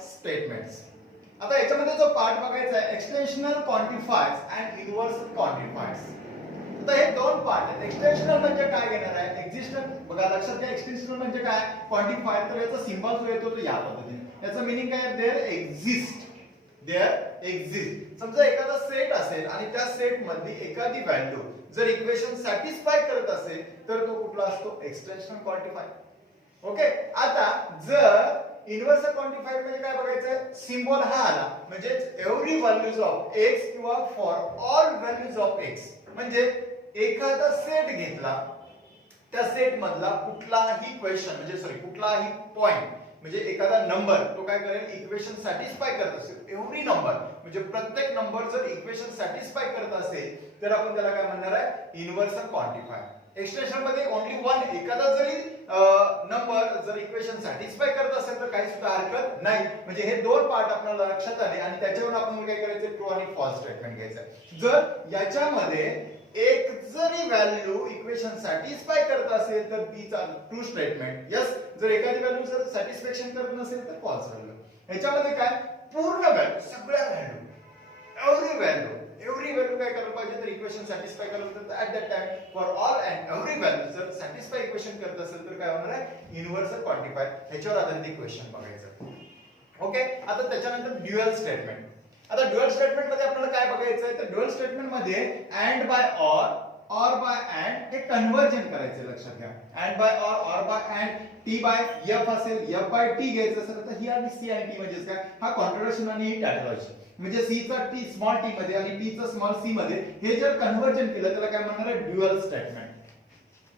Statements. आता याच्यामध्ये जो पार्ट बघायचा आहे एक्सटेन्शनल क्वांटिफायर्स अँड युनिव्हर्सल क्वांटिफायर्स. आता हे दोन पार्ट आहेत. एक्सटेन्शनल म्हणजे काय घेणार आहे एक्झिस्टन्स. बघा लक्षात घ्या एक्सटेन्शनल म्हणजे काय क्वांटिफायर. तर याचा सिंबल जो येतो तो या पद्धतीने. याचा मीनिंग काय आहे देयर एक्झिस्ट. There exist. समजा एखादा सेट असेल आणि त्या सेट मधली एखादी व्हॅल्यू जर इक्वेशन सॅटिस्फाय करत असेल तर तो कुठला असतो एक्सटेन्शनल क्वांटिफायर. ओके. आता जर इन्व्हर्सल क्वांटिफायर म्हणजे काय बघायचं सिंबल हा आला म्हणजे एव्हरी व्हॅल्यूज ऑफ x किंवा for all values of x म्हणजे एखादा सेट घेतला त्या सेट मधला कुठलाही क्वेश्चन म्हणजे सॉरी कुठलाही पॉइंट म्हणजे एखादा नंबर तो काय करेल इक्वेशन सॅटिस्फाय करत असेल एव्हरी नंबर म्हणजे प्रत्येक नंबर जर इक्वेशन सॅटिस्फाय करत असेल तर आपण त्याला काय म्हणणार आहे इन्व्हर्सल क्वांटिफायर. एक्सटेन्शन मध्ये ओन्ली वन एखादा जरी नंबर जर इक्वेशन सॅटिस्फाय करत असेल तर काही सुद्धा हरकत नाही. म्हणजे हे दोन पार्ट आपल्याला लक्षात आले आणि त्याच्यावरून आपण काय करायचं ट्रू आणि फॉल्स स्टेटमेंट घ्यायचं. जर याच्यामध्ये एक जरी व्हॅल्यू इक्वेशन सॅटिस्फाय करत असेल तर ती ट्रू स्टेटमेंट. यस. जर एखादी व्हॅल्यू जर सॅटिस्फॅक्शन करत नसेल तर फॉल्स व्हॅल्यू. याच्यामध्ये काय पूर्ण व्हॅल्यू सगळ्या व्हॅल्यू एव्हरी व्हॅल्यू काय करायला पाहिजे तर इक्वेशन सॅटिस्फाय करायला तर at that time for all and every value जर सॅटिस्फाय इक्वेशन करत असेल तर काय होणार आहे युनिव्हर्सल क्वांटिफायर. ह्याच्यावर आधारित इक्वेशन बघायचं. ओके. आता त्याच्यानंतर ड्युअल स्टेटमेंट. आता ड्युअल स्टेटमेंट मध्ये आपल्याला काय बघायचं आहे तर ड्युअल स्टेटमेंट मध्ये and by or by and हे कन्वर्जन करायचं लक्षात घ्या. And by or by and T by F असेल एफ बाय टी घ्यायचं असेल तर ही आणि सी आणि टी म्हणजे काय हा कॉन्ट्रडिक्शन आणि ही टॅटोलॉजी म्हणजे सी चा टी स्मॉल टी मध्ये आणि टी चा स्मॉल सी मध्ये हे जर कन्वर्जन केलं त्याला काय म्हणणार आहे dual statement.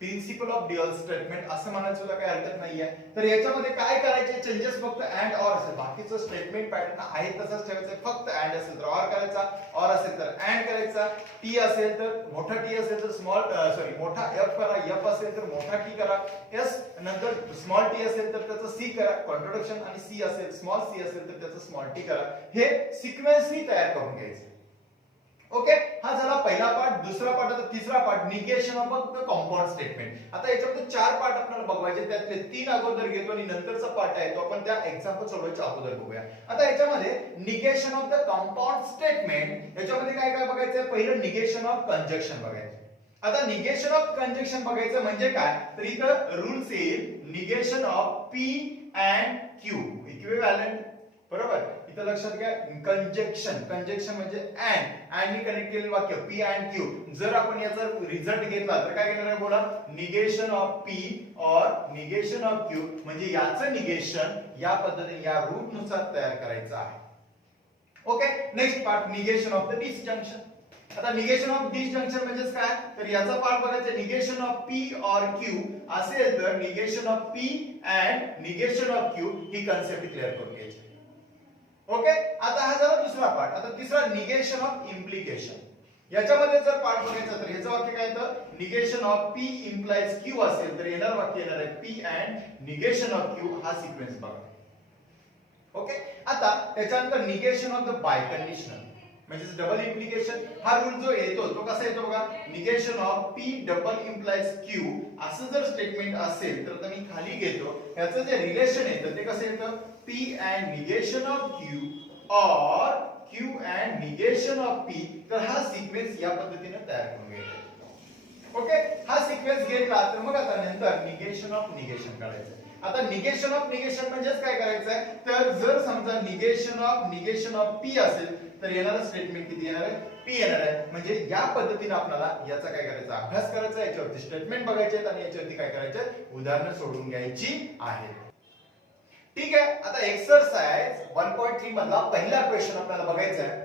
Principle of dual statement असं म्हणायचं सुद्धा काही हरकत नाहीये. तर याच्यामध्ये काय करायचे चेंजेस फक्त अँड ऑर असेल बाकीचं स्टेटमेंट पॅटर्न आहे तसंच ठेवायचं. फक्त अँड असेल तर ऑर करायचा ऑर असेल तर अँड करायचा टी असेल तर मोठा टी असेल तर मोठा एफ करा एफ असेल तर मोठा टी करा एस नंतर स्मॉल टी असेल तर त्याचं सी करा कॉन्ट्रडिक्शन आणि सी असेल स्मॉल सी असेल तर त्याचं स्मॉल टी करा. हे सिक्वेन्सनी तयार करून घ्यायचं. ओके. हा झाला पहिला पार्ट. दुसरा पार्ट आता तिसरा part negation of the compound statement. आता याच्यामध्ये चार पार्ट आपल्याला बघवायचे त्यातले तीन अगोदर घेतो आणि नंतरचा पार्ट आहे तो आपण त्या एक्झाम्पल सोडवायच्या अगोदर बघूया. आता याच्यामध्ये negation of the compound statement याच्यामध्ये काय काय बघायचं पहिलं निगेशन ऑफ कंजक्शन बघायचं. आता निगेशन ऑफ कंजक्शन बघायचं म्हणजे काय तर इथं रूल्स येईल negation of P and Q equivalent बरोबर. इथं लक्षात घ्या कंजक्शन म्हणजे अँड नी कनेक्ट केलेलं वाक्य पी अँड क्यू. जर आपण याचा रिझल्ट घेतला तर काय घेणार आहे बोला निगेशन ऑफ पी और निगेशन ऑफ क्यू म्हणजे याचं निगेशन या पद्धतीने या रूट नुसार तयार करायचं आहे. Okay. Next part negation of the disjunction. आता निगेशन ऑफ डिसजंक्शन म्हणजे काय तर याचा पार्ट बघायचा निगेशन ऑफ पी और क्यू असेल तर negation of P and negation of Q he concept clear करून घ्यायची. ओके. आता हा झाला दुसरा पार्ट. आता तिसरा निगेशन ऑफ इम्प्लिकेशन. याच्यामध्ये जर पार्ट बघायचा तर ह्याचं वाक्य काय येतं negation of P implies Q असेल तर येणार वाक्य येणार आहे P and negation of Q हा सिक्वेन्स बघा. ओके. आता त्याच्यानंतर negation of the biconditional म्हणजे डबल इम्प्लिकेशन. हा रूल जो येतो तो कसा येतो बघा negation of P double implies Q असं जर स्टेटमेंट असेल तर मी खाली घेतो याचं जे रिलेशन येतं ते कसं येतं P and negation of Q or Q and negation of P. तर हा सिक्वेन्स या पद्धतीने तयार करून घ्यायचा. ओके. हा सिक्वेन्स घेतला तर मग आता नंतर निगेशन ऑफ निगेशन काढायचं. आता निगेशन ऑफ निगेशन म्हणजेच काय करायचं आहे तर जर समजा निगेशन ऑफ पी असेल तर येणारं स्टेटमेंट किती येणार आहे पी येणार आहे. म्हणजे या पद्धतीने आपल्याला याचा काय करायचा अभ्यास करायचा याच्यावरती स्टेटमेंट बघायचे आणि याच्यावरती काय करायचं उदाहरणं सोडून घ्यायची आहेत. ठीक आहे. आता एक्सरसाइज 1.3 मधला पहिला क्वेश्चन आपल्याला बघायचा आहे.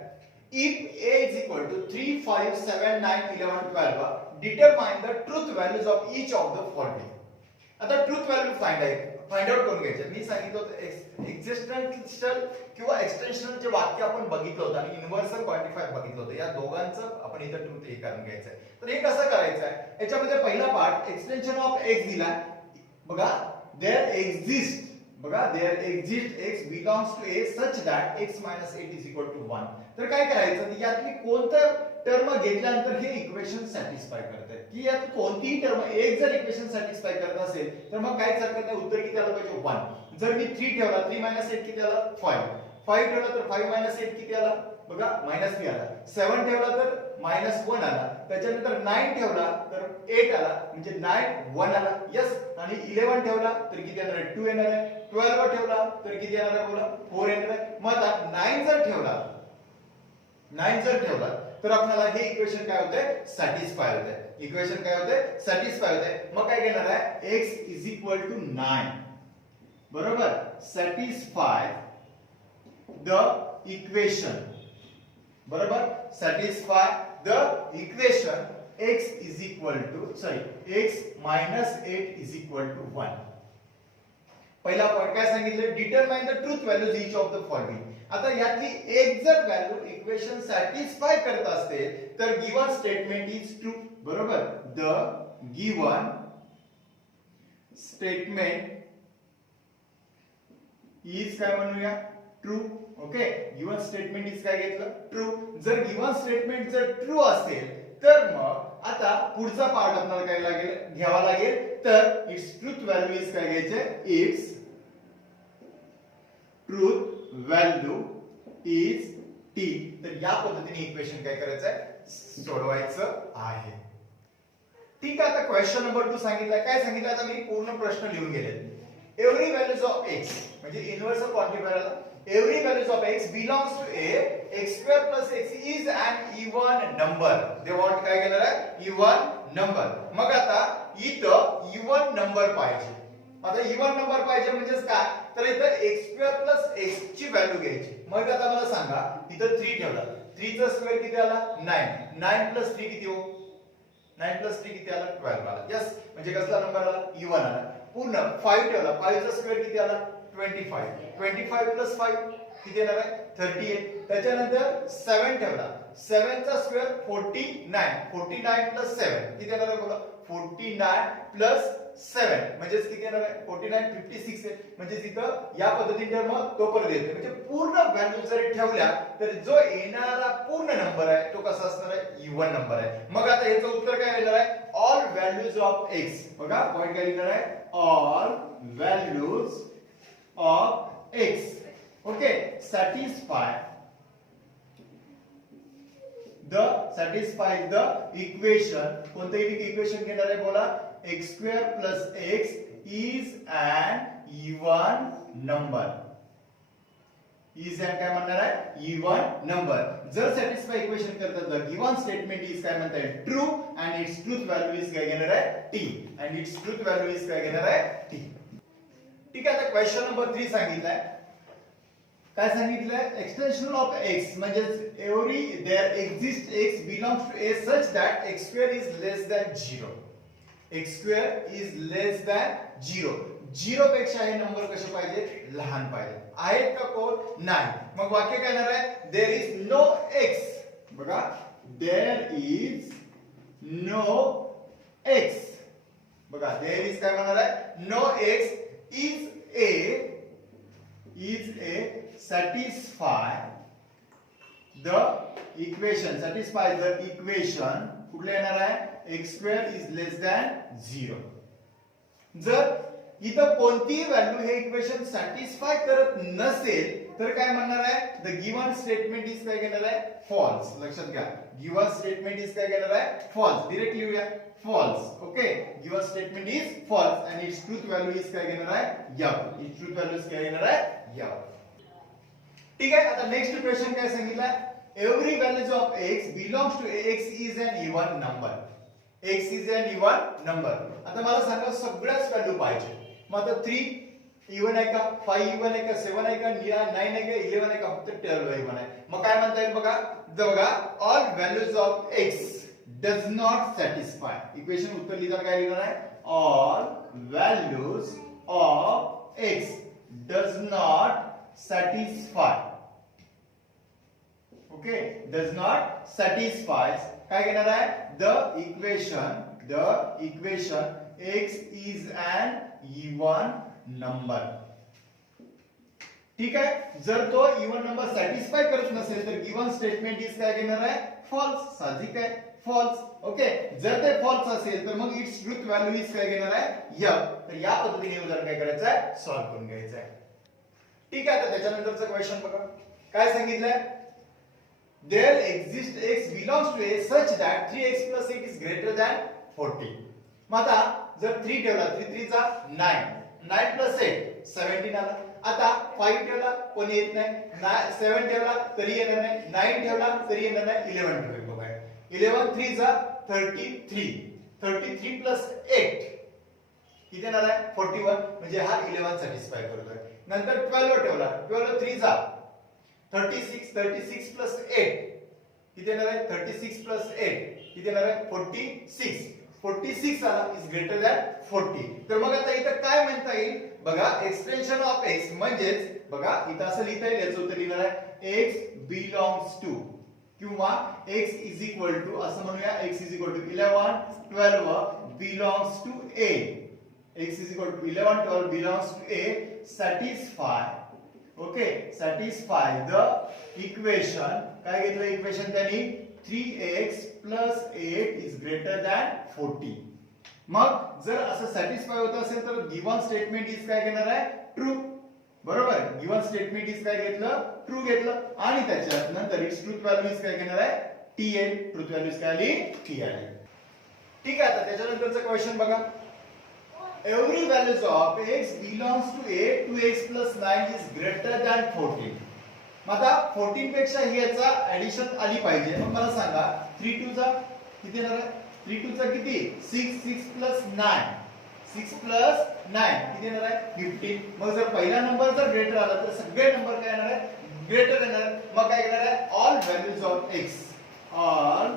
If a is equal to 3 5 7 9 11 12 determine the truth values of each of the following. आता ट्रूथ व्हॅल्यू फाइंड आउट करून घ्यायचे. मी सांगितलं होतं एक्झिस्टन्शियल किंवा एक्सटेन्शनल जे वाक्य आपण बघितलं होतं आणि युनिव्हर्सल क्वांटिफायर बघितलं होतं या दोघांचं आपण इथं ट्रूथ हे करून घ्यायचं आहे. तर हे कसं करायचं आहे याच्यामध्ये पहिला पार्ट एक्सटेन्शन ऑफ x दिला बघा देयर एक्झिस्ट बघा there exist x belongs to a such that x - 8 is equal to 1. तर काय करायचं तर यातली कोणतं टर्म घेतल्यानंतर हे इक्वेशन सॅटिस्फाय करते की यात कोणतीही टर्म एक जर इक्वेशन सॅटिस्फाय करत असेल तर मग काहीच हरकत नाही उत्तर किती आलं पाहिजे 1. जर मी 3 ठेवला 3 - 8 किती आला 5 5 ठेवला तर 5 - 8 किती आला बघा -3 आला 7 ठेवला तर -1 आला त्याच्यानंतर 9 ठेवला तर 8 आला म्हणजे 9 1 आला यस आणि 11 ठेवला तर किती येणार आहे 2 येणार आहे 12 ठेवला तर किती येणार आहे बोला 4 येणार आहे मग आता 9 जर ठेवला तर आपल्याला हे इक्वेशन काय होते सॅटिस्फाय होते इक्वेशन काय होते सॅटिस्फाय होते मग काय घेणार आहे x = 9 बरोबर सॅटिस्फाय द इक्वेशन बरोबर सॅटिस्फाय द इक्वेशन x - 1 पहिला पॉइंट काय सांगितलं determine the truth values each of the following आता यातली एक जर व्हॅल्यू इक्वेशन सॅटिस्फाय करत असते तर गिवन स्टेटमेंट इज ट्रू बरोबर द गिवन स्टेटमेंट इज काय म्हणूया true okay given statement is काय घेतलं ट्रू जर गिवन स्टेटमेंट जर ट्रू असेल तर मग आता पुढचा पार्ट आपल्याला काय लागेल घ्यावा लागेल तर इट्स ट्रूथ व्हॅल्यू इज काय घ्यायचे its truth value is T तर या पद्धतीने इक्वेशन काय करायचं आहे सोडवायचं आहे ठीक आहे आता क्वेश्चन नंबर 2 सांगितलं काय सांगितलं आता मी पूर्ण प्रश्न लिहून गेले एव्हरी व्हॅल्यूज ऑफ x म्हणजे universal quantifier every values of x belongs to a x² plus x is an even number they want काय घेणार आहे even number मग आता इथं even number पाहिजे आता even number पाहिजे म्हणजे काय तर इथं x² plus x ची व्हॅल्यू घ्यायची मग आता मला सांगा इथं 3 ठेवला 3 चा स्क्वेअर किती आला 9 9 plus 3 किती हो 9 plus 3 किती आला 12 आला यस म्हणजे कसला नंबर आला even आला पूर्ण 5 ठेवला 5 चा स्क्वेअर किती आला 25 25 plus 5 किती येणार आहे 38 त्याच्यानंतर 7 ठेवला 7 चा स्क्वेअर 49 49 plus 7 किती येणार आहे बोला 49 plus 7 म्हणजे किती येणार आहे 49 56 आहे म्हणजे तिथं या पद्धतीने मग तो परत येते म्हणजे पूर्ण व्हॅल्यू जर ठेवल्या तर जो येणारा पूर्ण नंबर आहे तो कसा असणार आहे इवन नंबर आहे मग आता याचं उत्तर काय येणार आहे ऑल व्हॅल्यूज ऑफ x बघा पॉइंट काय लिहिणार आहे all values of x okay satisfy the equation कोणते इक्वेशन घेणार आहे बोला x² plus x is an even number is an काय म्हणणार आहे even number जर सॅटिस्फाय इक्वेशन करता तर गिवन स्टेटमेंट इज काय म्हणता येईल true and its truth value is काय घेणार आहे t and its truth value is काय घेणार आहे t ठीक आहे आता क्वेश्चन नंबर 3 सांगितलाय काय सांगितलंय एक्सटेन्शन ऑफ x म्हणजे every there exist x belongs to a such that x² is less than 0 x² is less than 0 0 पेक्षा हे नंबर कसे पाहिजे लहान पाहिजे आहेत का कोण नाही मग वाक्य काय येणार आहे देयर इज नो x बघा देयर इज नो x बघा देयर इज काय म्हणणार आहे no x is a satisfy the equation कुठले येणार आहे x² is less than 0 जर इथं कोणतीही व्हॅल्यू हे इक्वेशन सॅटिस्फाय करत नसेल तर काय म्हणणार आहे द गिवन स्टेटमेंट इज काय घेणार आहे फॉल्स लक्षात घ्या गिवन स्टेटमेंट इज काय घेणार आहे फॉल्स डायरेक्ट लिहूया false okay given statement is false and its truth value is काय घेणार आहे f its truth value is काय घेणार आहे f ठीक आहे आता नेक्स्ट क्वेश्चन काय सांगितलं every values of x belongs to x is an even number x is an even number आता मला सांगा सगळ्याच व्हॅल्यू पाहिजे मग आता 3 इवन आहे का 5 इवन आहे का 7 आहे का 9 आहे का 11 आहे का फक्त 12 इवन आहे मग काय म्हणता येईल बघा all values of x does not satisfy equation उत्तर लिहिताना काय लिहिणार आहे all values of x does not satisfy okay does not satisfies काय घेणार आहे the equation x is an even number ठीक आहे. जर तो इव्हन नंबर सॅटिस्फाय करत नसेल तर गिव्हन स्टेटमेंट इज काय घेणार आहे, फॉल्स. साहजिक आहे, फॉल्स. ओके. जर ते फॉल्स असेल तर मग इट्स ट्रुथ व्हॅल्यू इज काय घेणार आहे, य. तर या पद्धतीने उदाहरण काय करायचं आहे, सॉल्व्ह करून घ्यायचं आहे. ठीक आहे. आता त्याच्यानंतरचं क्वेश्चन बघा काय सांगितलंय. There exists x belongs to a such that 3x plus 8 is greater than 40. मग आता जर 3 ठेवला 3 3 चा 9, 9 plus 8 17 आला. आता 5 ठेवला कोणी येत नाही, 7 ठेवला तरी येणार नाही, 9 ठेवला तरी येणार नाही, 11 ठेवले बघा. 11 3 चा 33, 33 plus 8 किती येणार आहे, 41. म्हणजे हा 11 सॅटिस्फाय करतोय. नंतर 12 ठेवला, 12 3 चा 36, 36 plus 8 किती येणार आहे, 36 plus 8 किती येणार आहे, 46. 46 आला इज ग्रेटर दॅन 40. तर मग आता इथं काय म्हणता येईल बघा, एक्सटेन्शन ऑफ x म्हणजेच बघा इथं असं लिहिता येईल, याचं उत्तर लिहिणार आहे x बिलॉंग्स टू किंवा x इज इक्वल टू असं म्हणूया, x is equal to 11 12 belongs to a. x is equal to 11 12 belongs to a satisfy. Okay, satisfy the equation. काय घेतलं इक्वेशन त्यांनी, 3x plus 8 is greater than 40. मग जर असं satisfy होत असेल तर गिव्हन स्टेटमेंट इज काय घेणार आहे, ट्रू. बरोबर, गिव्हन स्टेटमेंट इज काय घेतलं, ट्रू घेतलं. आणि त्याच्यात नंतर इट्स ट्रुथ व्हॅल्यू इज काय घेणार आहे, टी. ट्रुथ व्हॅल्यू काय आली, टी आली. ठीक आहे. आता त्याच्यानंतरचं क्वेश्चन बघा. Every values of x belongs to a 2x plus 9 is greater than 14. मग आता 14 पेक्षा ह्याचा ऍडिशन आली पाहिजे. मग मला सांगा 3 2 चा किती येणार आहे, 3 2 चा किती, 6 6 plus 9 6 plus 9 किती येणार आहे, 15. मग जर पहिला नंबर जर ग्रेटर आला तर सगळे नंबर काय येणार आहे, ग्रेटर येणार. मग काय येणार आहे, all values of x, all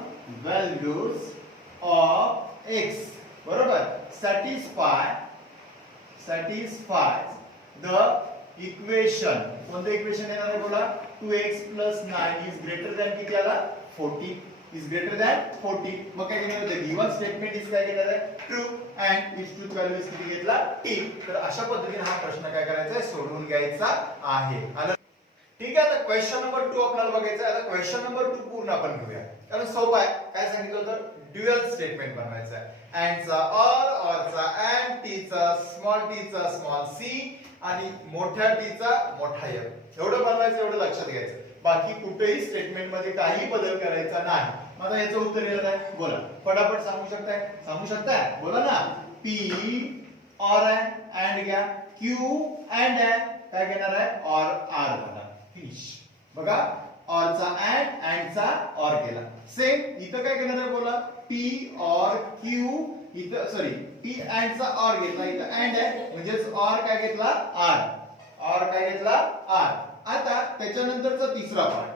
values of x बरोबर satisfies the equation. कोणतं इक्वेशन येणार आहे बोला, 2x plus 9 is greater than किती आला, 40 is greater than 40. मग काय घेणार होते, गिव्हन स्टेटमेंट इज काय घेणार आहे, true. And it's truth value is किती घेतला, t. तर अशा पद्धतीने हा प्रश्न काय करायचा आहे, सोडवून घ्यायचा आहे. आलं. ठीक आहे. आता क्वेश्चन नंबर 2 आपल्याला बघायचा आहे. आता क्वेश्चन नंबर 2 पूर्ण आपण घेऊया, कारण सोपं आहे. काय सांगितलं होतं, ड्युअल स्टेटमेंट बनवायचं आहे. अँड चा ऑर चा अँड, टी चा स्मॉल सी आणि मोठ्या टी चा मोठा एम. एवढं बनवायचं, एवढं लक्षात घ्यायचं. बाकी कुठेही स्टेटमेंट मध्ये काही बदल करायचा नाही. आता याचं उत्तर येणार आहे, बोला फटाफट सांगू शकताय बोला ना. पी ऑर अँड घ्या, क्यू अँड काय घेणार आहे, ऑर आर बघा, फिश बघा. ऑर चा अँड चा ऑर केला. सेम इथं काय घेणार आहे बोला, पी ऑर क्यू. इथं सॉरी, पी अँड चा ऑर घेतला, इथं अँड आहे म्हणजेच ऑर काय घेतला, आर. ऑर काय घेतला, आर. आता त्याच्यानंतरचा तिसरा पार्ट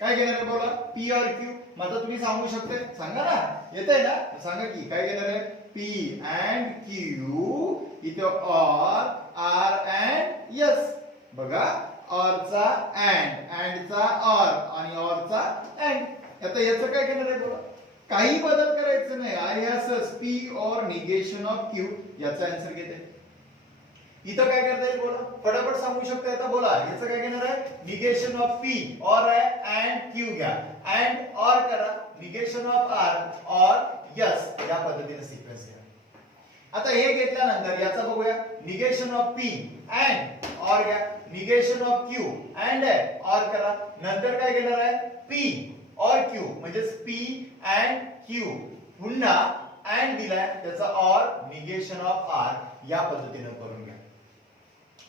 काय घेणार आहे बोला, पी ऑर क्यू. मग आता तुम्ही सांगू शकते, सांगा ना, येतंय ना, सांगा की काय घेणार आहे, पी अँड क्यू. इथं ऑर, आर अँड यस बघा. ऑर चा अँड चा ऑर आणि ऑर चा अँड. आता याचं काय घेणार आहे बोला, काही बदल करायचं नाही. आय असंच P or negation of Q, याचा आन्सर घेते. इथं काय करता येईल बोला, फटाफट सांगू शकता. आता बोला याचं काय घेणार आहे, negation of P or and Q घ्या, अँड ऑर करा, negation of R or S. या पद्धतीने सिक्वेन्स घ्या. आता हे घेतल्यानंतर याचा बघूया, negation of P and or घ्या, negation of Q and or करा. नंतर काय घेणार आहे, पी ऑर क्यू म्हणजेच पी अँड क्यू, पुन्हा अँड दिलाय त्याचा ऑर, निगेशन ऑफ आर. या पद्धतीने करून घ्या.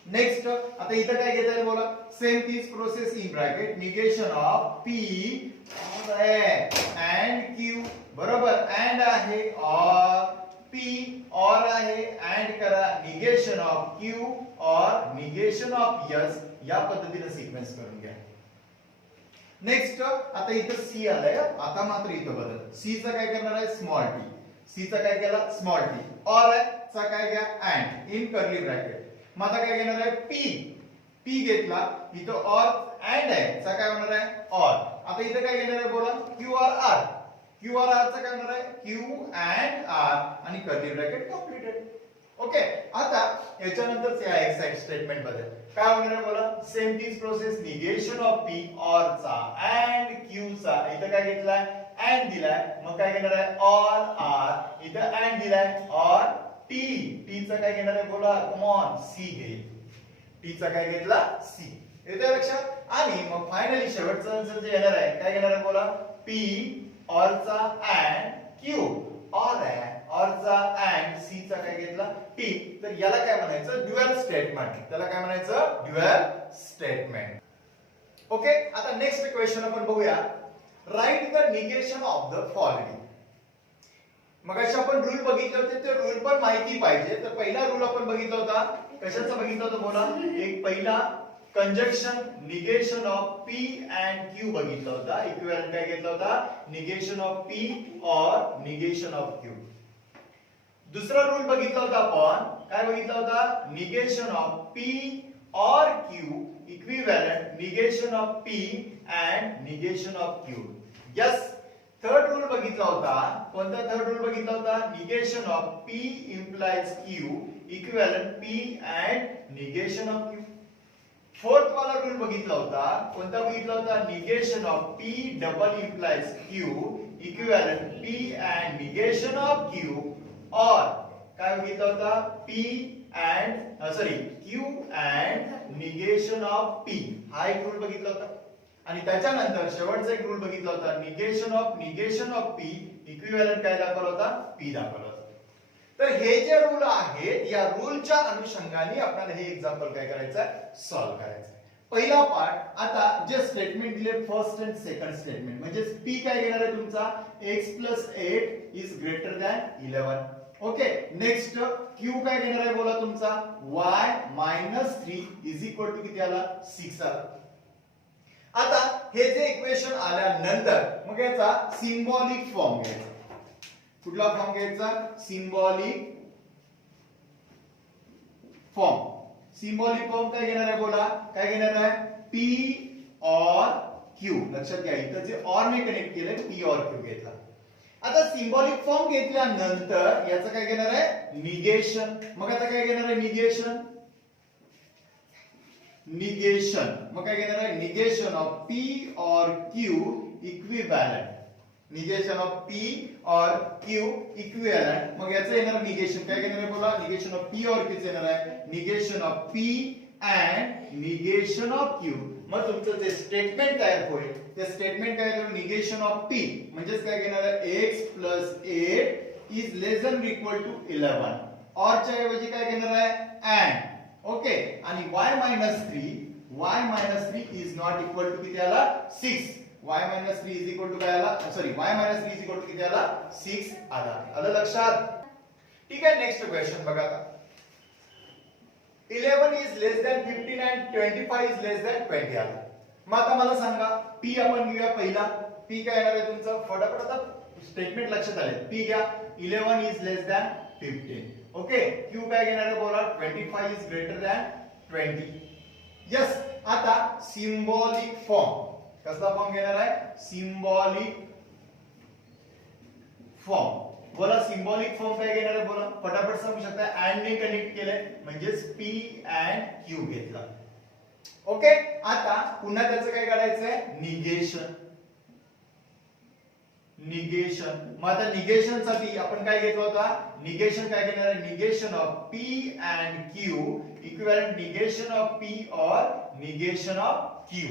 नेक्स्ट आता इथं काय घेता येईल बोला, सेम तीच process in bracket, negation of P and Q बरोबर. अँड आहे ऑर, पी ऑर आहे अँड करा, निगेशन ऑफ क्यू और निगेशन ऑफ यस. या पद्धतीने सिक्वेन्स करून घ्या. नेक्स्ट आता इथं सी आलंय, आता मात्र इथं बदल. सी चा काय करणार आहे, स्मॉल टी. सी चा काय केला, स्मॉल टी. ऑर चा काय घ्या, अँड इन कर्ली ब्रॅकेट. मग आता काय घेणार आहे, पी. पी घेतला, इथं ऑर अँड आहे चा काय होणार आहे, ऑर. आता इथं काय घेणार आहे बोला, Q R R. Q R R चा काय होणार आहे, क्यू अँड आर आणि कर्ली ब्रॅकेट कंप्लीटेड. ओके, आता याच्यानंतरच या एक्स स्टेटमेंट मध्ये काय होणार आहे बोला. सेम तीच process, negation of P or चा अँड क्यू चा, इथं काय घेतलाय अँड दिलाय, मग काय घेणार आहे ऑर आर, इथं अँड दिलाय ऑर टी, टी चा काय घेणार आहे बोला, कम ऑन सी घेईल, टी चा काय घेतला सी, येते लक्षात. आणि मग फायनली शेवटचं आन्सर जे येणार आहे काय घेणार आहे बोला, पी ऑर चा अँड क्यू ऑर आहे, ऑर चा अँड सी चा काय घेतला टी, तर याला काय म्हणायचं ड्युअल स्टेटमेंट, त्याला काय म्हणायचं ड्युअल स्टेटमेंट. ओके, आता नेक्स्ट क्वेश्चन आपण बघूया. Write the negation of the following. मगाशी आपण रूल बघितले होते, ते रूल पण माहिती पाहिजे. तर पहिला रूल आपण बघितला होता, कशाचा बघितला होता बोला, एक पहिला conjunction negation of P and Q बघितला होता, इक्विव्हॅलेंट काय घेतला होता निगेशन ऑफ पी और निगेशन ऑफ क्यू. दुसरा रूल बघितला होता आपण, काय बघितला होता, निगेशन ऑफ पी और Q equivalent negation of P and negation of Q. Yes, third rule बघितला होता, कोणता थर्ड रूल बघितला होता, negation of P implies Q equivalent P and negation of Q. Fourth वाला रूल बघितला होता, कोणता बघितला होता, negation of P double implies Q equivalent P and negation of Q, और काय बघितला होता, P and sorry Q and negation of P, हा एक रूल बघितला होता. आणि त्याच्यानंतर शेवटचा एक रूल बघितला होता, निगेशन ऑफ पी इक्विव्हॅलेंट काय दाखवला होता, पी दाखवला होता. तर हे जे रूल आहेत, या रूलच्या अनुषंगाने आपल्याला हे एक्झाम्पल काय करायचं आहे, सॉल्व्ह करायचं आहे. पहिला पार्ट, आता जे स्टेटमेंट दिले फर्स्ट अँड सेकंड स्टेटमेंट, म्हणजे पी काय घेणार आहे तुमचा, x+8 is greater than 11. Okay, next Q काय घेणार आहे बोला तुमचा, y-3 इज इक्वल टू किती आला, 6 आला. आता हे जे इक्वेशन आल्यानंतर मग याचा सिंबॉलिक फॉर्म घ्यायचा. कुठला फॉर्म घ्यायचा, सिंबॉलिक फॉर्म. सिंबॉलिक फॉर्म काय घेणार आहे बोला, काय घेणार आहे, पी और क्यू. लक्षात घ्या, इथं जे और ने कनेक्ट केलंय, पी और क्यू घेतला. आता सिंबॉलिक फॉर्म घेतल्यानंतर याचं काय घेणार आहे, निगेशन. मग आता काय घेणार आहे, निगेशन मग काय घेणार आहे, निगेशन ऑफ पी और Q equivalent, negation of P और क्यू इक्विव्हॅलेंट. मग याचं येणार निगेशन काय घेणार आहे बोला, निगेशन ऑफ पी और क्यू येणार आहे negation of P and negation of Q. मग तुमचं जे स्टेटमेंट तयार होईल, ते स्टेटमेंट काय होईल, निगेशन ऑफ पी म्हणजेच काय घेणार आहे, x+8 is less than or equal to 11, और च्या ऐवजी काय घेणार आहे, अँड. ओके, आणि y-3 is not equal to किती आला, 6. y-3 इज इक्वल टू काय आला, sorry y-3 is equal to किती आला, 6 आला. आलं लक्षात. ठीक आहे, नेक्स्ट क्वेश्चन बघा. आता 11 is less than 15 and 25 is less than 20 आला. मग आता मला सांगा, पी आपण घेऊया पहिला. पी काय येणार आहे तुमचं, फटाफट आता स्टेटमेंट लक्षात आले. पी घ्या, 11 is less than 15. Okay, Q काय घेणार आहे बोला, 25 इज ग्रेटर दॅन 20. यस, आता सिंबॉलिक फॉर्म, कसला फॉर्म घेणार आहे, सिंबॉलिक फॉर्म. बोला सिंबॉलिक फॉर्म काय घेणार आहे बोला, फटाफट सांगू शकता. अँड ने कनेक्ट केलंय म्हणजेच पी अँड क्यू घेतला. ओके, आता पुन्हा त्याचं काय काढायचंय, निगेशन. मग आता निगेशन साठी आपण काय घेतला होता, निगेशन काय घेणार आहे, negation of P and Q equivalent negation of P और निगेशन ऑफ क्यू.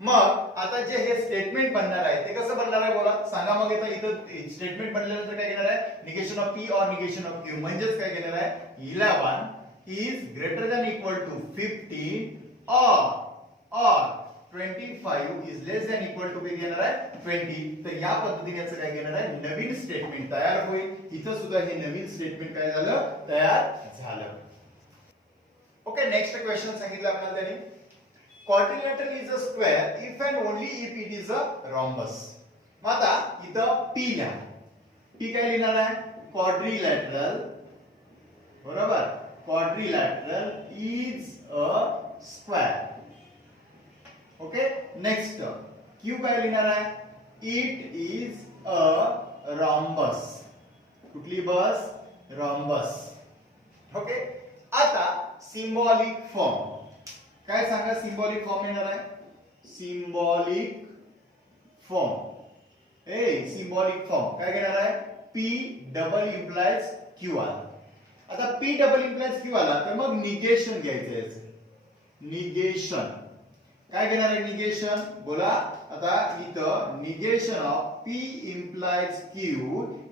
मग आता जे हे स्टेटमेंट बनणार आहे ते कसं बनणार आहे बोला, सांगा. मग इथं स्टेटमेंट बनल्यानंतर काय घेणार आहे, निगेशन ऑफ पी और निगेशन ऑफ क्यू म्हणजेच काय घेणार आहे, 11 is greater than equal to 15 और 25 is less than equal to किती घेणार आहे, 20. तर या पद्धतीने याचं काय घेणार आहे, नवीन स्टेटमेंट तयार होईल. इथं सुद्धा हे नवीन स्टेटमेंट काय झालं, तयार झालं. ओके, नेक्स्ट क्वेश्चन सांगितलं आपल्याला त्यांनी, quadrilateral is a square if and only if it is a rhombus. मग आता इथं p लिहा. p काय लिहिणार आहे, quadrilateral, बरोबर, quadrilateral is a square. Okay, next q काय लिहिणार आहे, it is a rhombus. कुठली बस, rhombus. ओके. आता सिम्बॉलिक फॉर्म काय सांगा. सिम्बॉलिक फॉर्म येणार आहे. सिम्बॉलिक फॉर्म सिम्बॉलिक फॉर्म काय घेणार आहे. P डबल इम्प्लाइज Q आला. आता P डबल इम्प्लाइज Q आला तर मग निगेशन घ्यायचं याचं. निगेशन काय घेणार आहे. निगेशन बोला. आता इथं negation of P implies Q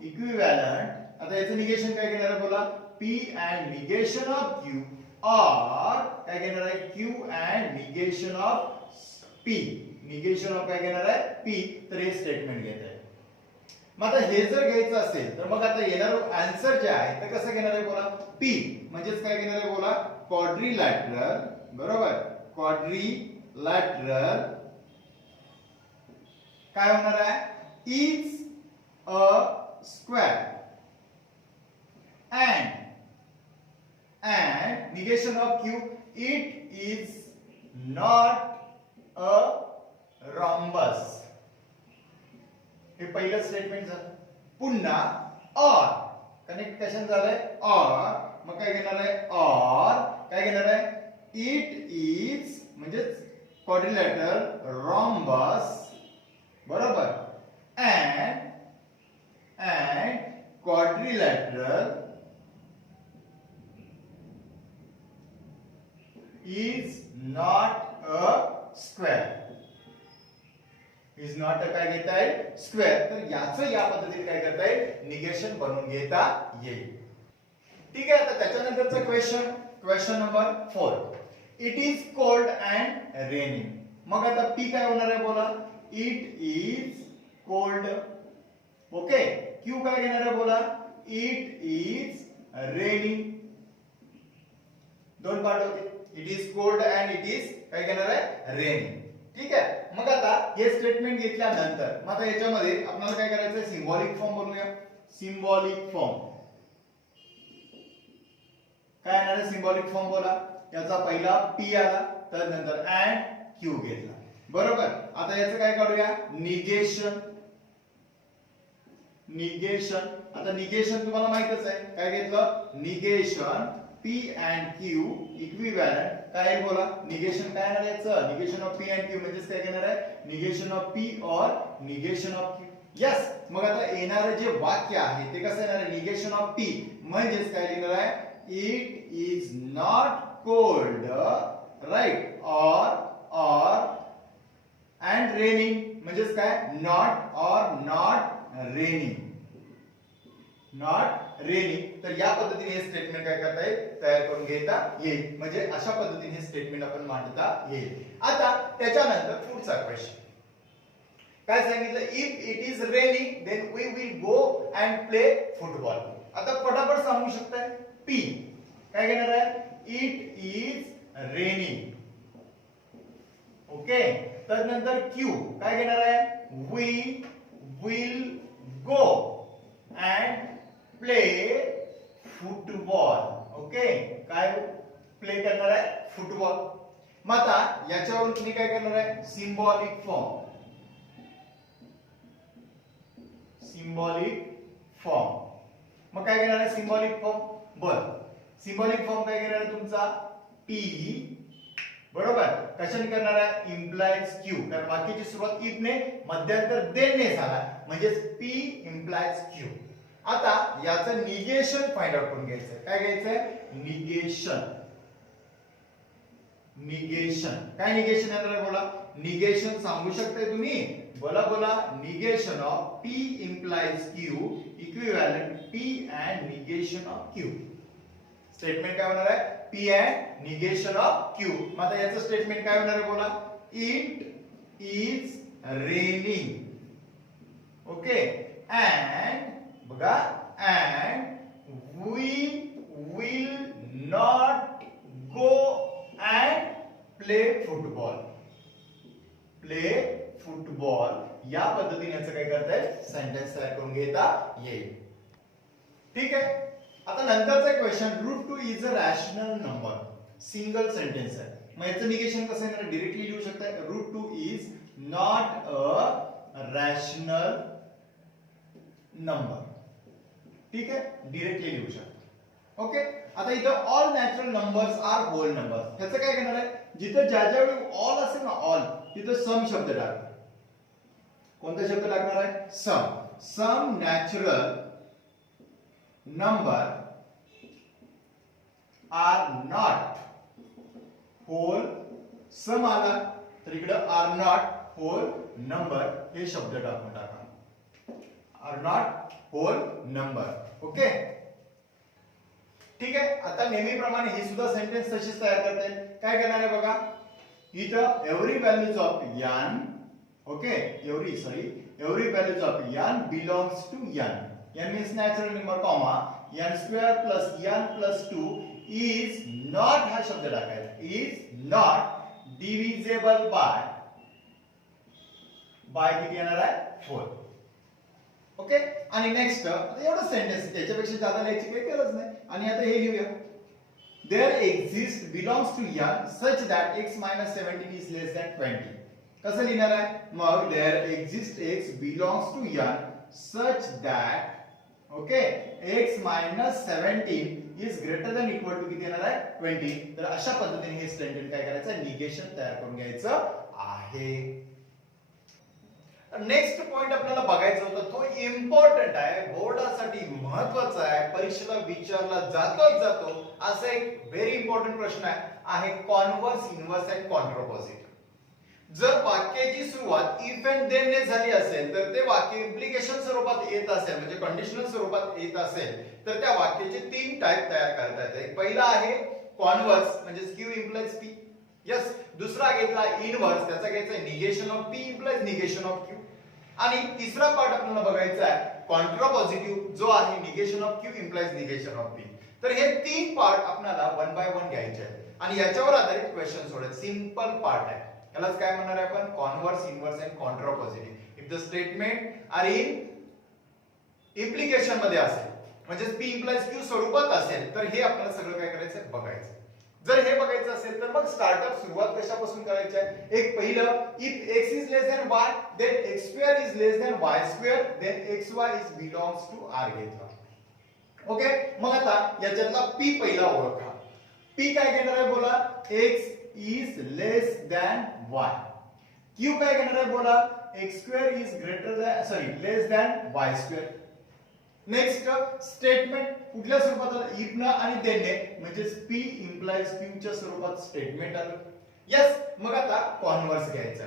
equivalent. आता याचं निगेशन काय घेणार आहे बोला. P and negation of Q और काय घेणार आहे. Q and negation of P. Negation of काय घेणार आहे. P. तर हे स्टेटमेंट घेत आहे. मग आता हे जर घ्यायचं असेल तर मग आता येणार आन्सर जे आहे ते कसं घेणार आहे बोला. P म्हणजेच काय घेणार आहे बोला. क्वाड्रिलॅटरल. बरोबर. क्वाड्रिलॅटरल काय होणार आहे. Is a square and negation of Q it is not a rhombus. हे पहिलं स्टेटमेंट झालं. पुन्हा और कनेक्टेशन झालंय. और मग काय घेणार आहे. और काय घेणार आहे. इट इज म्हणजे क्वाड्रिलॅटरल रॉम्बस. बरोबर. and quadrilateral is not a square. is not a काय घेता येईल. स्क्वेअर. तर याचं या पद्धतीने काय करता येईल. निगेशन बनवून घेता येईल. ठीक आहे. आता त्याच्यानंतरचा question number 4. It is cold and raining. मग आता P काय होणार आहे बोला. It is cold. Okay. Q काय घेणार आहे बोला. It is raining. दोन पार्ट होते. It is cold and it is काय घेणार आहे. रेनिंग. ठीक आहे. मग आता हे स्टेटमेंट घेतल्यानंतर मग आता याच्यामध्ये आपल्याला काय करायचं. सिम्बॉलिक फॉर्म बनवूया. सिम्बॉलिक फॉर्म काय येणार आहे. सिम्बॉलिक फॉर्म बोला. याचा पहिला P आला तर नंतर अँड Q घेतला. बरोबर. आता याचं काय काढूया. निगेशन. निगेशन. आता निगेशन तुम्हाला माहितच आहे. काय घेतलं. Negation P and Q equivalent काय बोला. निगेशन काय येणार याचं. Negation of P and Q म्हणजे काय घेणार आहे. निगेशन ऑफ P और निगेशन ऑफ Q. यस. मग आता येणारे जे वाक्य आहे ते कसं येणार आहे. निगेशन ऑफ P म्हणजेच काय लिहिणार आहे. It is not cold right और अँड रेनिंग म्हणजेच काय. नॉट और नॉट रेनिंग. Not raining. तर या पद्धतीने हे स्टेटमेंट काय करता येईल. तयार करून घेता येईल. म्हणजे अशा पद्धतीने हे स्टेटमेंट आपण मांडता येईल. आता त्याच्यानंतर पुढचा क्वेश्चन काय सांगितलं. If it is raining then we will go and play football. आता फटाफट सांगू शकताय. P काय घेणार आहे. It is raining. ओके. तर नंतर Q काय घेणार आहे. We will go and play football. Okay. काय प्ले करणार आहे. फुटबॉल. मग आता याच्यावरून तुम्ही काय करणार आहे. Symbolic form. सिम्बॉलिक फॉर्म मग काय घेणार आहे. Symbolic form. बर. सिम्बॉलिक फॉर्म काय घेणार आहे तुमचा. P बरोबर. कशाने करणार आहे. Implies Q. कारण वाक्याची सुरुवात इफ ने मध्यांतर देन ने झाला म्हणजे P इम्प्लाइज Q. आता याचं निगेशन फाइंड आउट करून घ्यायचं. काय घ्यायचंय. निगेशन. निगेशन काय निगेशन येणार बोला. निगेशन सांगू शकताय तुम्ही. बोला बोला. Negation of P implies Q equivalent P and negation of Q. Statement काय होणार आहे. P and negation of Q. मग आता याचं स्टेटमेंट काय होणार आहे बोला. It is raining. Okay. And बघा. And we will not go and play football. Play football या पद्धतीने याचं काय करताय. सेंटेन्स तयार करून घेता येईल. ठीक आहे. आता नंतरचा question. √2 is a rational number. Single sentence आहे. मग याचं निगेशन कसं आहे. डायरेक्टली लिहू शकता. √2 is not a rational number. ठीक आहे. डायरेक्टली लिहू शकता. ओके, आता इथं all natural numbers are whole numbers. ह्याचं काय करणार आहे, जिथं ज्या ज्या वेळी ऑल असेल ना ऑल, तिथं सम शब्द टाक. कोणता शब्द टाकणार आहे, some. Some natural number are not whole. Some आला तर इकडे आर नॉट होल नंबर हे शब्द टाकून टाका. Are not whole number. Okay, ठीक आहे. आता नेहमीप्रमाणे ही सुद्धा सेंटेन्स तशीच तयार करता येईल. काय करणार आहे बघा, इथं every values of n, okay, every values of n belongs to n. n means natural number, comma n square plus n plus 2 is not, हा शब्द टाकायचा, is not divisible by किती येणार आहे, 4. ओके, आणि नेक्स्ट एवढं सेंटेन्स, त्याच्यापेक्षा जादा लिहायची काही गरज नाही. आणि आता हे लिहूया, there exist belongs to n such that x minus 17 is less than 20. कसं लिहिणार आहे मग, there exist x belongs to n such that, okay, x minus 17 is greater than equal to किती येणार आहे, 20. तर अशा पद्धतीने हे स्टेटमेंट काय करायचं, निगेशन तयार करून घ्यायचं आहे. नेक्स्ट पॉइंट आपल्याला बघायचा होता, तो इम्पॉर्टंट आहे, बोर्डासाठी महत्त्वाचा आहे, परीक्षेला विचारला जातो असा एक व्हेरी इम्पॉर्टंट प्रश्न आहे कॉन्व्हर्स, इन्व्हर्स अँड कॉन्ट्रापोजिट. जर वाक्याची सुरुवात इफ अँड देन ने झाली असेल तर ते वाक्य इम्प्लिकेशन स्वरूपात येत असेल, म्हणजे कंडिशनल स्वरूपात येत असेल तर त्या वाक्याचे 3 टाइप तयार करता येतात. पहिला आहे कॉन्व्हर्स, म्हणजे क्यू इम्प्लाइज पी. यस, दुसरा घेतला इनव्हर्स, त्याचा घ्यायचा negation of P implies negation of Q. आणि तिसरा पार्ट आपल्याला बघायचा आहे कॉन्ट्रापॉझिटिव्ह, जो आहे negation of Q implies negation of P. तर हे 3 पार्ट आपल्याला 1 बाय 1 घ्यायचे आहेत आणि याच्यावर आधारित क्वेश्चन सोडवायचे. सिंपल पार्ट आहे, यालाच काय म्हणणार आहे आपण, converse, inverse and contrapositive. If the statement are in implication मध्ये असेल, म्हणजे पी इम्प्लाइज क्यू स्वरूपात असेल, तर हे आपल्याला सगळं काय करायचं, बघायचं. जर हे बघायचं असेल तर मग स्टार्टअप सुरुवात कशापासून करायची आहे, एक पहिलं, if x is less than y then x square is less than y square then xy is belongs to r घेतला. ओके, मग आता याच्यातला p पहिला ओळखा. p काय घेणार आहे बोला, x is less than y. q काय घेणार आहे बोला, x square is greater than less than y square. Next statement कुठल्या स्वरूपात आलं, इफ न आणि देन ने, म्हणजे p इम्प्लाइज q च्या स्वरूपात स्टेटमेंट आलं. यस, मग आता कॉन्व्हर्स घ्यायचा.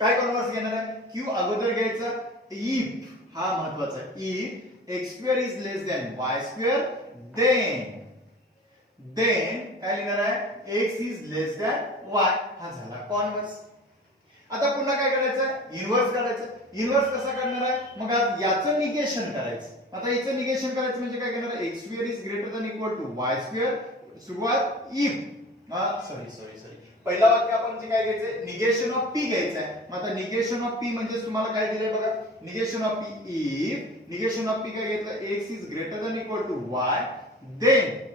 काय कॉन्व्हर्स घेणार आहे, q अगोदर घ्यायचं, इफ हा महत्वाचा आहे, if x square is less than y square then काय लिहिणार आहे, x is less than y. हा झाला कॉन्व्हर्स. आता पुन्हा काय करायचं, इन्व्हर्स करायचं. इन्व्हर्स कसा करणार आहे, मग याचं निगेशन करायचं. आता याचं निगेशन करायचं म्हणजे काय करणार आहे, x square is greater than equal to y square. सुरुवात इफ, सॉरी पहिला वाक्य आपण जे काय घ्यायचंय, निगेशन ऑफ p घ्यायचं आहे. मग आता निगेशन ऑफ p म्हणजे तुम्हाला काय दिलंय बघा, negation of p if negation of p काय घेतलं, x is greater than equal to y then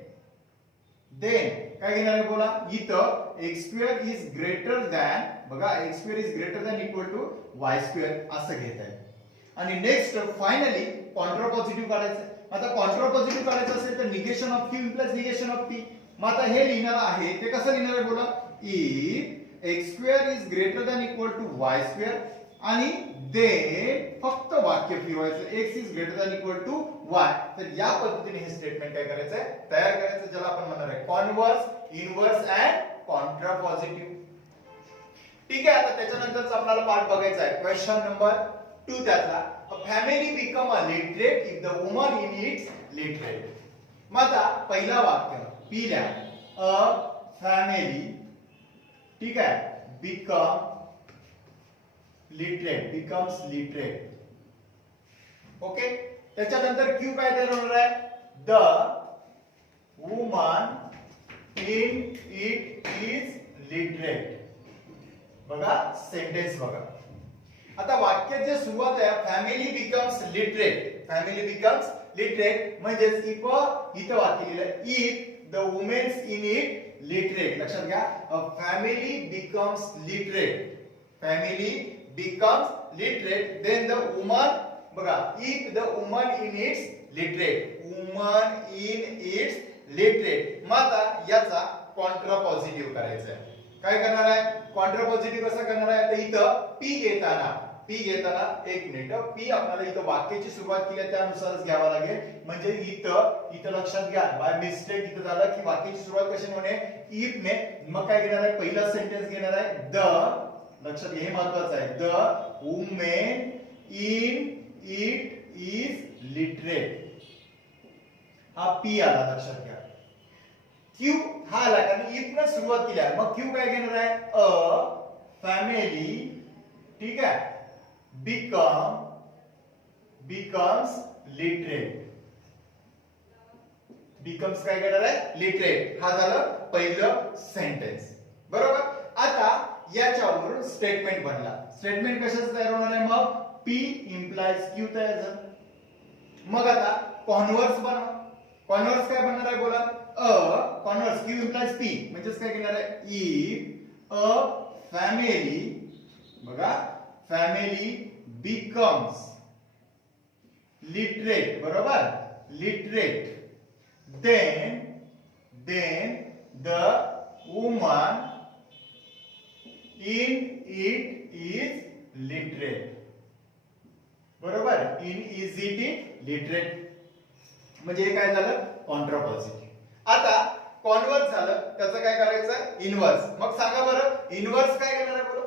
काय घेणार आहे बोला, इथं x square is greater than, बघा x square is greater than equal to y square असं घेत आहे. आणि नेक्स्ट फायनली कॉन्ट्रापॉझिटिव्ह काढायचं. आता कॉन्ट्रापॉझिटिव्ह काढायचं असेल तर negation of q implies negation of p. मग आता हे लिहिणार आहे, ते कसं लिहिणार आहे बोला, if x square is greater than equal to y square आणि then फक्त वाक्य फिरवायचं, x is greater than equal to y. तर या पद्धतीने हे स्टेटमेंट काय करायचंय, तयार करायचं, ज्याला आपण म्हणणार आहे कॉन्व्हर्स, इन्व्हर्स अँड कॉन्ट्रापॉझिटिव्ह. ठीक आहे, आता त्याच्यानंतरचा आपल्याला पार्ट बघायचा आहे क्वेश्चन नंबर 2 त्यातला, a family become a literate if the woman in its literate. मग आता पहिला वाक्य p ला, अ फॅमिली, ठीक आहे, become literate, becomes literate. Okay, त्याच्यानंतर क्यू काय तयार होणार आहे, the woman in it is literate. बघा सेंटेन्स बघा. आता वाक्याची सुरुवात आहे family becomes literate. Family becomes literate म्हणजे इफ, इथं वाक्य लिहिलं if the womens in it literate. लक्षात घ्या, a family becomes literate, family becomes literate then the woman, बघा, if the woman in its literate. Woman in its literate. मग आता याचा कॉन्ट्रा पॉझिटिव्ह करायचा आहे. काय करणार आहे? कॉन्ट्रा पॉझिटिव्ह कसं करणार आहे? तर इथं पी घेताना एक मिनिट, पी आपल्याला इथं वाक्याची सुरुवात केली आहे त्यानुसारच घ्यावा लागेल. म्हणजे इथं लक्षात घ्या, बाय मिस्टेक इथं झालं की वाक्याची सुरुवात कशाने होणे? इफ ने. मग काय घेणार आहे? पहिला सेंटेन्स घेणार आहे द. लक्षात घ्या, हे महत्वाचं आहे. The women in it is literate. हा पी आला, लक्षात घ्या. क्यू हा आला कारण इफ ने सुरुवात केली आहे. मग क्यू काय घेणार आहे? अ फॅमिली, ठीक आहे, becomes literate. becomes काय करणार आहे? लिटरेट. हा झालं पहिलं सेंटेन्स. बरोबर. आता याच्यावरून स्टेटमेंट बनला. स्टेटमेंट कशाचं तयार होणार आहे? मग P implies Q तयार झालं. मग आता कॉन्व्हर्स बनवा. कॉन्व्हर्स काय बनणार आहे? बोला. कॉन्व्हर्स Q implies P म्हणजेच काय घेणार आहे? if a family, बघा, family becomes literate, बरोबर, literate, then the woman in it is literate. बरोबर. in is it literate. म्हणजे हे काय झालं? Contra positive. आता कॉन्व्हर्स झालं, त्याचं काय करायचं? इनव्हर्स. मग सांगा बरं, इनव्हर्स काय घेणार आहे? बोला,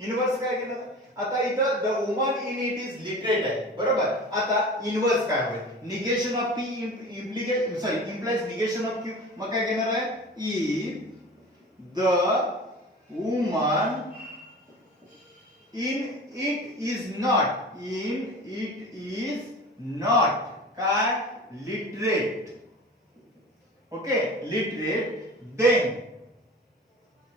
इनव्हर्स काय घेणार? आता इथं the woman in it is literate आहे, बरोबर. आता इनव्हर्स काय होईल? Negation of P implies negation of Q. मग काय घेणार आहे? If the woman in it is not काय? Literate. Okay, literate,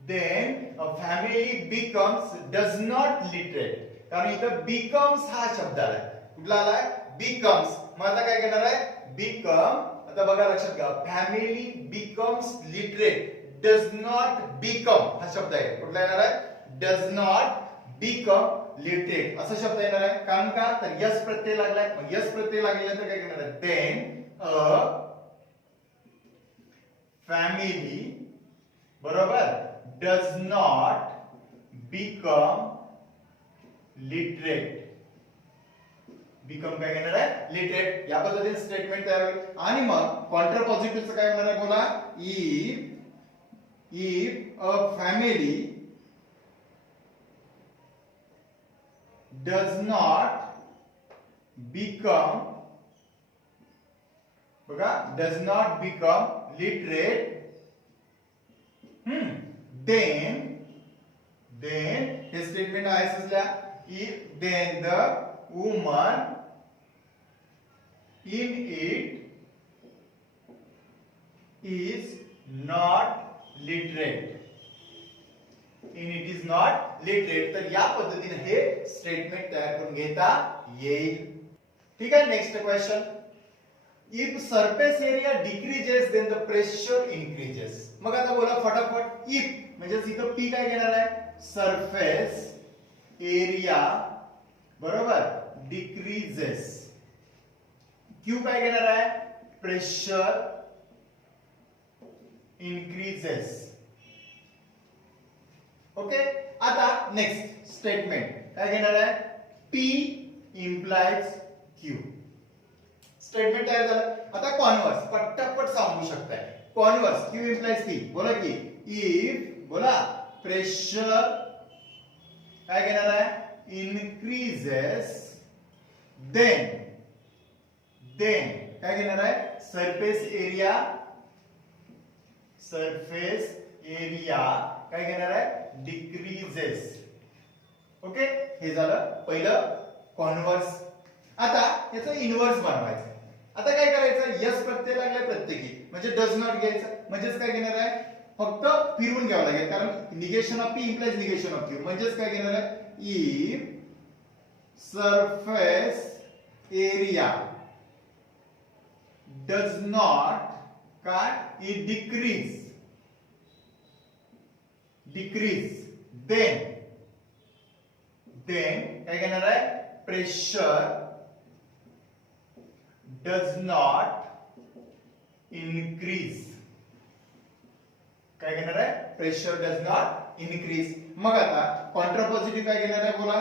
then a family becomes does not literate. कारण इथं becomes हा शब्द आलाय. कुठला आलाय? becomes. मग आता काय करणार आहे? become. आता बघा, लक्षात घ्या, family becomes literate, does not become हा शब्द आहे. कुठला येणार आहे? does not become literate असा शब्द येणार आहे. कारण का? तर यस प्रत्यय लागलाय. मग यस प्रत्यय लागल्यानंतर काय करणार आहे? then a family, बरोबर, does not become literate. become काय घेणार आहे? लिटरेट. या पद्धतीने स्टेटमेंट तयार होईल. आणि मग कॉन्ट्रा पॉझिटिव्हचं काय होणार आहे? बोला. if a family does not become, बघा, does not become literate, then हे स्टेटमेंट आहे असल्या, if then the woman in it is not literate. तर या पद्धतीने हे स्टेटमेंट तयार करून घेता येईल. ठीक आहे. Next question. if surface area decreases then the pressure increases. मग आता बोला फटाफट. if म्हणजे इथं P काय घेणार आहे? surface area, बरोबर, decreases. Q काय घेणार आहे? pressure increases. ओके. आता नेक्स्ट स्टेटमेंट काय घेणार आहे? P implies Q. स्टेटमेंट तयार झालं. आता कॉन्व्हर्स पटपट सांगू शकताय. Converse Q implies P. बोला की if, बोला, प्रेशर काय घेणार आहे? increases, then काय घेणार आहे? सरफेस एरिया काय घेणार आहे? डिक्रीजेस. ओके, हे झालं पहिलं कॉन्व्हर्स. आता याचं इनव्हर्स बनवायचं. आता काय करायचं? यस प्रत्यय लागलाय प्रत्येकी, म्हणजे डज नॉट घ्यायचं. म्हणजेच काय घेणार आहे? फक्त फिरवून घ्यावं लागेल, कारण negation of P implies negation of Q. म्हणजेच काय घेणार आहे? If surface area does not काय? इट डिक्रीज, then काय घेणार आहे? Pressure does not increase. काय घेणार आहे? Pressure does not increase. मग आता कॉन्ट्रापॉझिटिव्ह काय घेणार आहे बोला?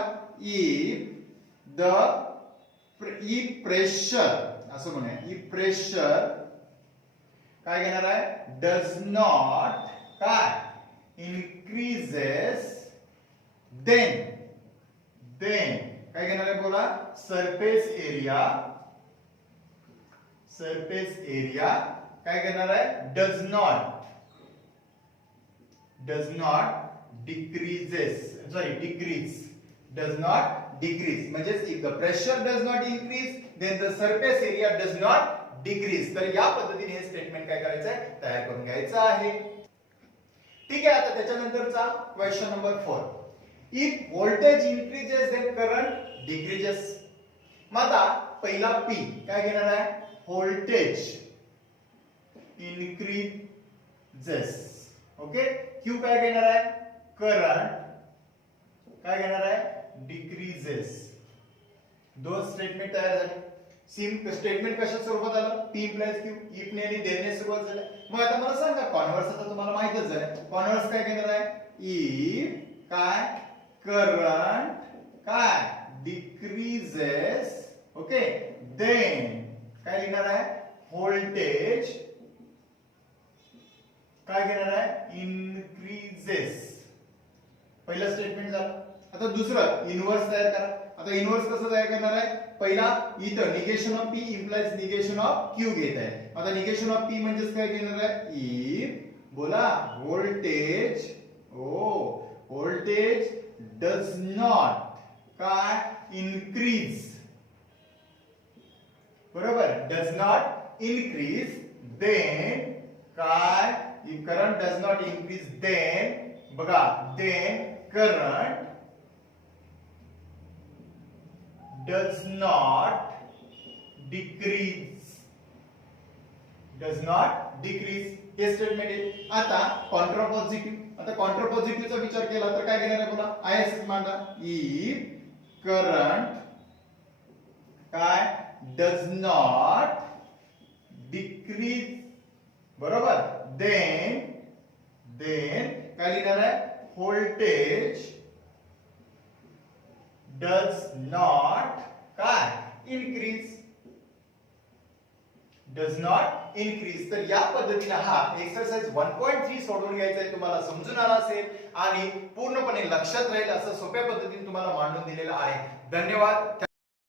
इफ प्रेशर असं म्हणूया, इफ प्रेशर काय घेणार आहे? डज नॉट काय इनक्रीजेस देन काय घेणार आहे बोला? सरफेस एरिया काय घेणार आहे? Does not decrease. Does not decrease म्हणजेच if the pressure does not increase then the surface area does not decrease. तर या पद्धतीने हे स्टेटमेंट काय करायचं आहे? तयार करून घ्यायचं आहे. ठीक आहे. आता त्याच्यानंतरचा question number 4. If voltage increases then current decreases. मग आता पहिला P काय घेणार आहे? Voltage increases. ओके. Q काय घेणार आहे? करंट काय घेणार आहे? डिक्रीजेस. दोन स्टेटमेंट तयार झाले. सिम स्टेटमेंट कशा स्वरूपात आलं? P plus Q. इफ ने आणि देन ने सुरुवात झाली. मग आता मला सांगा कॉन्व्हर्स आता तुम्हाला माहितच झालं. कॉन्व्हर्स काय घेणार आहे? इफ काय करंट काय डिक्रीजेस. ओके. देन काय लिहिणार आहे? व्होल्टेज काय घेणार आहे? इनक्रीजेस. पहिला स्टेटमेंट झालं. आता दुसरं इनव्हर्स तयार करा. आता इनव्हर्स कसं तयार करणार आहे? पहिला इथं negation of P implies negation of Q घेत आहे. आता निगेशन ऑफ P म्हणजेच काय घेणार आहे? इफ बोला व्होल्टेज व्होल्टेज डज नॉट काय इनक्रीज. बरोबर. डज नॉट इनक्रीज देन काय if current does not increase then बघा then current does not decrease. हे स्टेटमेंट आहे. आता कॉन्ट्रापॉझिटिव्ह. आता कॉन्ट्रापॉझिटिव्हचा विचार केला तर काय घेणार आहे बोला? ISS मांडा. if current काय does not decrease. बरोबर. देन काय लिहिणार आहे? व्होल्टेज डज नॉट काय इनक्रीज. तर या पद्धतीने हा एक्सरसाइज 1.3 सोडवून घ्यायचा आहे. तुम्हाला समजून आला असेल आणि पूर्णपणे लक्षात राहील असं सोप्या पद्धतीने तुम्हाला मांडून दिलेलं आहे. धन्यवाद.